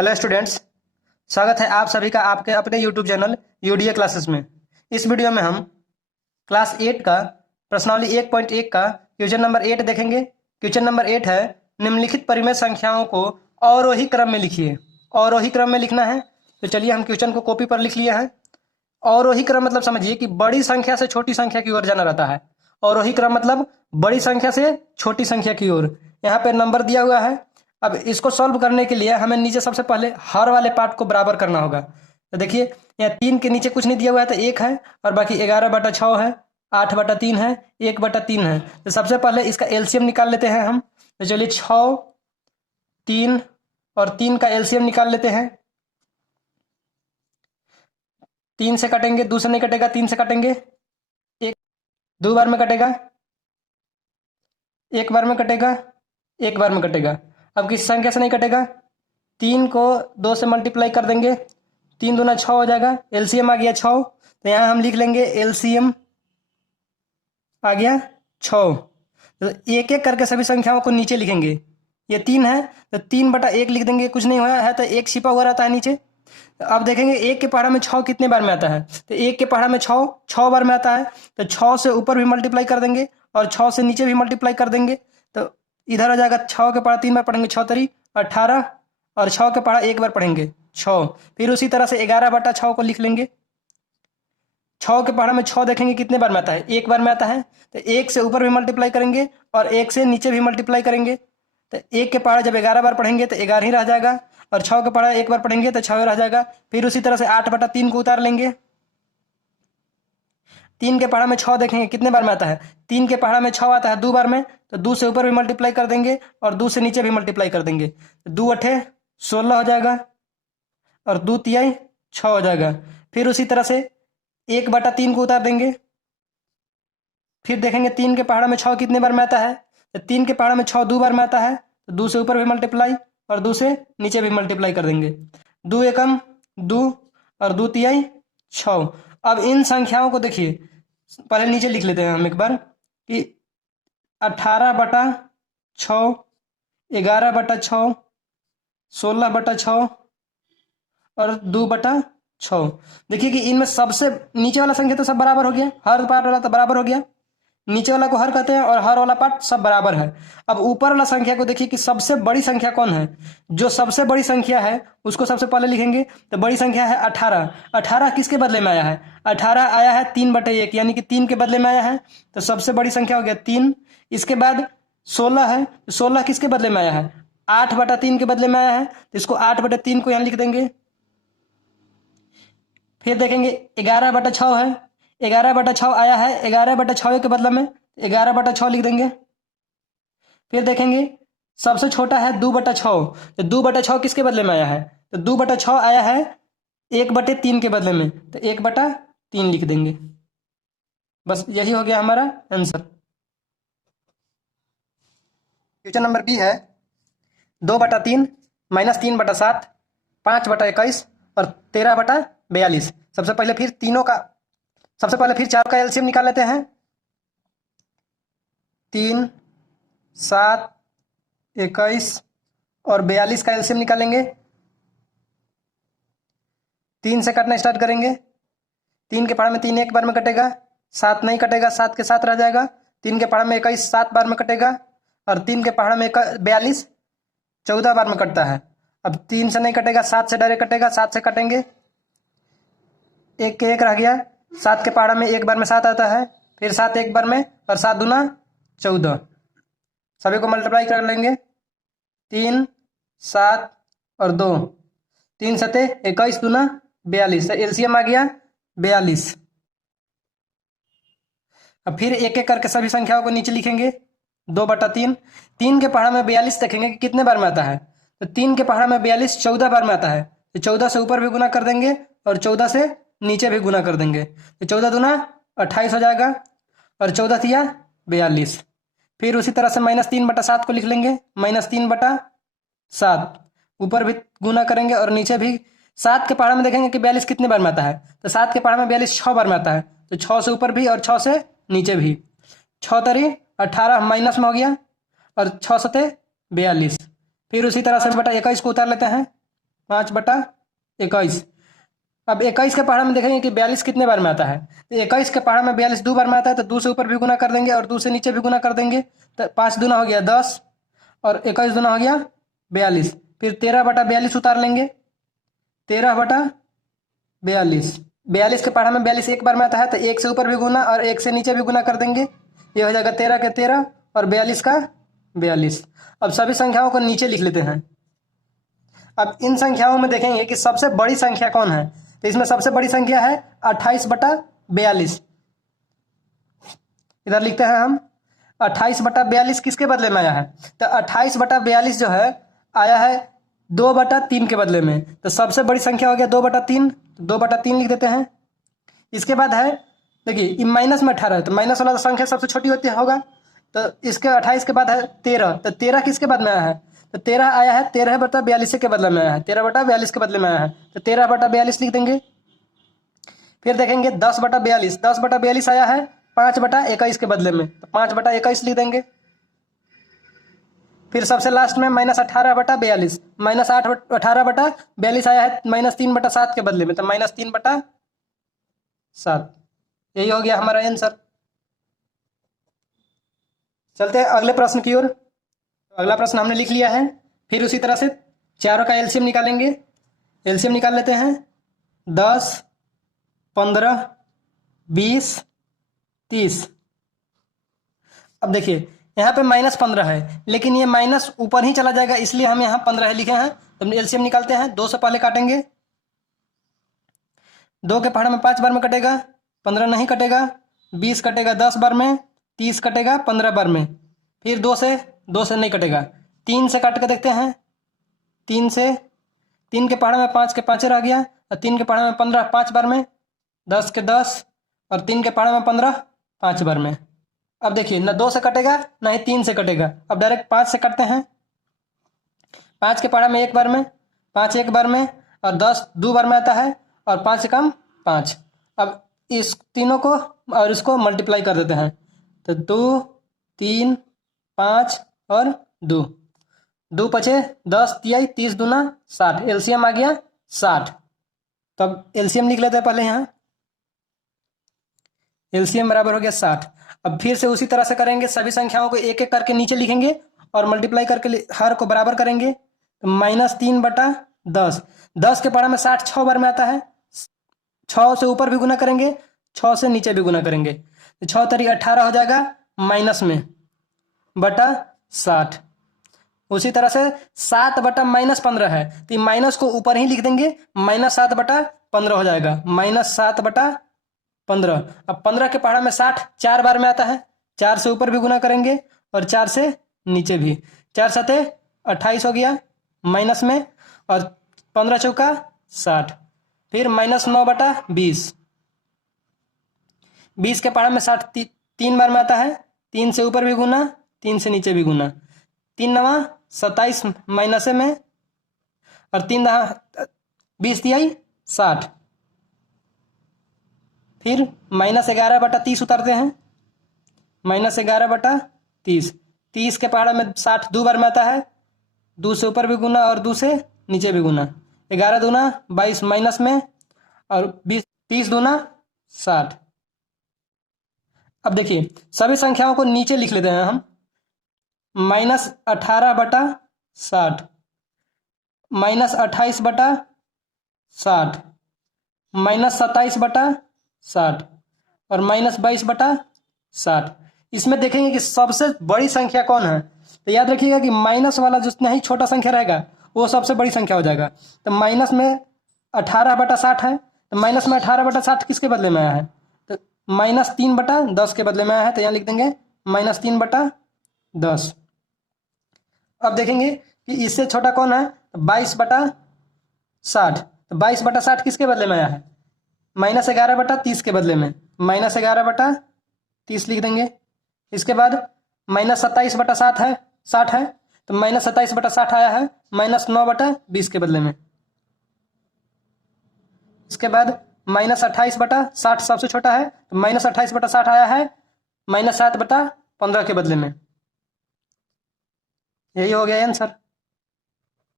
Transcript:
Hello students, स्वागत है आप सभी का आपके अपने यूट्यूब चैनल यूडीए क्लासेस में। इस वीडियो में हम क्लास 8 का प्रश्नावली 1.1 का क्वेश्चन नंबर 8 देखेंगे। क्वेश्चन नंबर 8 है, निम्नलिखित परिमेय संख्याओं को अवरोही क्रम में लिखिए। अवरोही क्रम में लिखना है, तो चलिए हम क्वेश्चन को कॉपी पर लिख लिया है। अवरोही क्रम मतलब समझिए कि बड़ी संख्या से छोटी संख्या की ओर जाना रहता है। अवरोही क्रम मतलब बड़ी संख्या से छोटी संख्या की ओर। यहाँ पे नंबर दिया हुआ है। अब इसको सॉल्व करने के लिए हमें नीचे सबसे पहले हर वाले पार्ट को बराबर करना होगा। तो देखिए, यहाँ 3 के नीचे कुछ नहीं दिया हुआ है तो 1 है, और बाकी 11/6 है, 8/3 है, 1/3 है। तो सबसे पहले इसका एलसीएम निकाल लेते हैं हम। तो चलिए 6, 3 और 3 का एलसीएम निकाल लेते हैं। 3 से कटेंगे, 2 से नहीं कटेगा, 3 से कटेंगे, एक 2 बार में कटेगा, 1 बार में कटेगा, 1 बार में कटेगा। अब किस संख्या से नहीं कटेगा? 3 को 2 से मल्टीप्लाई कर देंगे, 3 दूना 6 हो जाएगा। एलसीएम आ गया 6, तो यहाँ हम लिख लेंगे एलसीएम आ गया 6। तो एक एक करके सभी संख्याओं को नीचे लिखेंगे। ये 3 है तो 3/1 लिख देंगे, कुछ नहीं हुआ है तो 1 छिपा हुआ रहता है नीचे। अब देखेंगे 1 के पहाड़ा में 6 कितने बार में आता है, तो 1 के पहाड़ा में 6 बार में आता है। तो 6 से ऊपर भी मल्टीप्लाई कर देंगे और 6 से नीचे भी मल्टीप्लाई कर देंगे। तो इधर आ जाएगा 6 के पहाड़ा 3 बार पढ़ेंगे, 6 तरी 18, और 6 के पहाड़ा 1 बार पढ़ेंगे 6। फिर उसी तरह से 11/6 को लिख लेंगे। 6 के पहाड़ा में 6 देखेंगे कितने बार में आता है, 1 बार में आता है। तो 1 से ऊपर भी मल्टीप्लाई करेंगे और 1 से नीचे भी मल्टीप्लाई करेंगे। तो 1 के पहाड़ा जब 11 बार पढ़ेंगे तो 11 ही रह जाएगा, और 6 के पहाड़ा 1 बार पढ़ेंगे तो 6 रह जाएगा। फिर उसी तरह से 8/3 को उतार लेंगे। 3 के पहाड़ा में 6 देखेंगे कितने बार में आता है, 3 के पहाड़ा में 6 आता है 2 बार में। तो 2 से ऊपर भी मल्टीप्लाई कर देंगे और 2 से नीचे भी मल्टीप्लाई कर देंगे। तो 2 अठे 16 हो जाएगा और 2 तिहाई 6 हो जाएगा। फिर उसी तरह से 1/3 को उतार देंगे। फिर देखेंगे 3 के पहाड़ा में 6 कितने बार में आता है, तो 3 के पहाड़ा में 6 2 बार में आता है। तो 2 से ऊपर भी मल्टीप्लाई और 2 से नीचे भी मल्टीप्लाई कर देंगे। 2 एकम 2 और 2 तिहाई 6। अब इन संख्याओं को देखिए, पहले नीचे लिख लेते हैं हम एक बार कि 18/6, 11/6, 16/6 और 2/6। देखिए कि इनमें सबसे नीचे वाला संख्या तो सब बराबर हो गया, हर पार्ट वाला तो बराबर हो गया। नीचे वाला को हर कहते हैं और हर वाला पार्ट सब बराबर है। अब ऊपर वाला संख्या को देखिए कि सबसे बड़ी संख्या कौन है। जो सबसे बड़ी संख्या है उसको सबसे पहले लिखेंगे। तो बड़ी संख्या है 18। 18 किसके बदले में आया है, 18 आया है 3/1, यानी कि 3 के बदले में आया है। तो सबसे बड़ी संख्या हो गया 3। इसके बाद 16 है, तो 16 किसके बदले में आया है, 8/3 के बदले में आया है। तो इसको 8/3 को यहाँ लिख देंगे। फिर देखेंगे 11/6 है, 11/6 आया है 11/6 के बदले में, 11/6 लिख देंगे। फिर देखेंगे सबसे छोटा है 2/6, तो 2/6 किसके बदले में आया है, तो 2/6 आया है 1/3 के बदले में, तो 1/3 लिख देंगे। बस यही हो गया हमारा आंसर। क्वेश्चन नंबर बी है, 2/3 -3/7, 5/21 और 13/42। सबसे पहले फिर 4 का एलसीएम निकाल लेते हैं। 3, 7, 21 और 42 का एलसीएम निकालेंगे। 3 से काटना स्टार्ट करेंगे। 3 के पहाड़ में 3 1 बार में कटेगा, 7 नहीं कटेगा, 7 के 7 रह जाएगा। 3 के पहाड़ में 21 7 बार में कटेगा, और 3 के पहाड़ में 42 14 बार में कटता है। अब 3 से नहीं कटेगा, 7 से डायरेक्ट कटेगा, 7 से कटेंगे, 1 के 1 रह गया। 7 के पहाड़ा में 1 बार में 7 आता है, फिर 7 1 बार में, और 7 दूना 14। सभी को मल्टीप्लाई कर लेंगे। 3 7 और 2, 3 सते 21 दूना 42, तो एलसीएम आ गया 42। अब फिर एक एक करके सभी संख्याओं को नीचे लिखेंगे। 2/3, 3 के पहाड़ा में 42 देखेंगे कि कितने बार में आता है, तो 3 के पहाड़ा में 42 14 बार में आता है। तो 14 से ऊपर भी गुना कर देंगे और 14 से नीचे भी गुना कर देंगे। तो 14 दूना 28 हो जाएगा और 14 तिया 42। फिर उसी तरह से -3/7 को लिख लेंगे। -3/7 ऊपर भी गुना करेंगे और नीचे भी। 7 के पहाड़ा में देखेंगे कि 42 कितने बार में आता है, तो 7 के पहाड़ा में 42 6 बार में आता है। तो 6 से ऊपर भी और 6 से नीचे भी। 6 तरी 18 माइनस में हो गया, और 6 सते 42। फिर उसी तरह से 21 को उतार लेते हैं। 5/21। अब 21 के पहाड़ा में देखेंगे कि 42 कितने बार में आता है। तो 21 के पहाड़ा में 42 दो बार में आता है, तो 2 से ऊपर भी गुना कर देंगे और 2 से नीचे भी गुना कर देंगे। तो 5 दूना हो गया 10 और 21 दूना हो गया 42। फिर 13/42 उतार लेंगे। 13/42। 42 के पहाड़ा में 42 एक बार में आता है, तो 1 से ऊपर भी गुना और 1 से नीचे भी गुना कर देंगे। ये हो जाएगा 13 के 13 और 42 का 42। अब सभी संख्याओं को नीचे लिख लेते हैं। अब इन संख्याओं में देखेंगे कि सबसे बड़ी संख्या कौन है। तो इसमें सबसे बड़ी संख्या है 28/42। इधर लिखते हैं हम 28/42 किसके बदले में आया है। तो 28/42 जो है आया है 2/3 के बदले में। तो सबसे बड़ी संख्या हो गया 2/3, 2/3 लिख देते हैं। इसके बाद है, देखिए ये माइनस में 18 है, तो माइनस वाला संख्या सबसे छोटी होती होगा। तो इसके 28 के बाद है 13। तो 13 किसके बाद में आया है। तो 13 आया है 13/42 के बदले में आया है, 13/42 के बदले में आया है। तो 13/42 लिख देंगे। फिर देखेंगे 10/42। 10/42 आया है 5/21 के बदले में, तो 5/21 लिख देंगे। फिर सबसे लास्ट में -18/42, -18/42 आया है -3/7 के बदले में, तो -3/7। यही हो गया हमारा आंसर। चलते हैं अगले प्रश्न की ओर। अगला प्रश्न हमने लिख लिया है। फिर उसी तरह से चारों का एलसीएम निकालेंगे। एलसीएम निकाल लेते हैं। 10, 15, 20, 30। अब देखिए यहाँ पे -15 है, लेकिन ये माइनस ऊपर ही चला जाएगा, इसलिए हम यहाँ 15 लिखे हैं। तो एलसीएम निकालते हैं। 2 से पहले काटेंगे। 2 के पहाड़े में 5 बार में कटेगा, 15 नहीं कटेगा। 20 कटेगा 10 बार में, 30 कटेगा 15 बार में। फिर 2 से नहीं कटेगा। 3 से काट के देखते हैं। 3 के पहाड़े में 5 के 5 रह गया, और 3 के पहाड़े में 15 5 बार में, 10 के 10 और 3 के पहाड़े में 15 5 बार में। अब देखिए ना 2 से कटेगा ना ही 3 से कटेगा। अब डायरेक्ट 5 से कटते हैं। 5 के पहाड़ा में 1 बार में, 5 1 बार में, और 10 2 बार में आता है, और 5 से कम 5। अब इस तीनों को और इसको मल्टीप्लाई कर देते हैं। तो 2 3 5 और 2 2 पचे 10 तिहाई 30 दूना 60। एलसीएम आ गया 60। तो अब एलसीएम लिख लेते हैं पहले यहाँ। एलसीएम बराबर हो गया 60। अब फिर से उसी तरह से करेंगे। सभी संख्याओं को एक एक करके नीचे लिखेंगे और मल्टीप्लाई करके हर को बराबर करेंगे। तो -3/10। 10 के पहाड़ा में 60 6 बार में आता है। 6 से ऊपर भी गुना करेंगे, 6 से नीचे भी गुना करेंगे। तो 6 तरी 18 हो जाएगा माइनस में बटा 60। उसी तरह से 7/-15 है, तो माइनस को ऊपर ही लिख देंगे। -7/15 हो जाएगा, -7/15। अब 15 के पहाड़ा में 60 4 बार में आता है। 4 से ऊपर भी गुना करेंगे और 4 से नीचे भी। 4 सते 28 हो गया माइनस में, और 15 चौका 60। फिर -9/20। 20 के पहाड़ा में 60 3 बार में आता है। 3 से ऊपर भी गुना, 3 से नीचे भी गुना। 3 9 27 माइनस में, और 3 20 तिहाई 60। फिर -11/30 उतारते हैं। -11/30। 30 के पहाड़ा में 60 2 बार में आता है। 2 से ऊपर भी गुना और 2 से नीचे भी गुना। 11 दूना 22 माइनस में, और 20 30 दूना 60। अब देखिए सभी संख्याओं को नीचे लिख लेते हैं हम। -18/60, -28/60, -27/60 और -22/60। इसमें देखेंगे कि सबसे बड़ी संख्या कौन है। तो याद रखिएगा कि माइनस वाला जितना ही छोटा संख्या रहेगा वो सबसे बड़ी संख्या हो जाएगा। तो माइनस में 18/60 है, तो माइनस में 18/60 किसके बदले में आया है। तो -3/10 के बदले में आया है, तो यहाँ लिख देंगे -3/10। अब देखेंगे कि इससे छोटा कौन है। 22/60। तो 22/60 किसके बदले में आया है। -11/30 के बदले में, -11/30 लिख देंगे। इसके बाद -27/60 है, 60 है, तो -27/60 आया है -9/20 के बदले में। इसके बाद -28/60 सबसे छोटा है, तो -28/60 आया है -7/15 के बदले में। यही हो गया आंसर।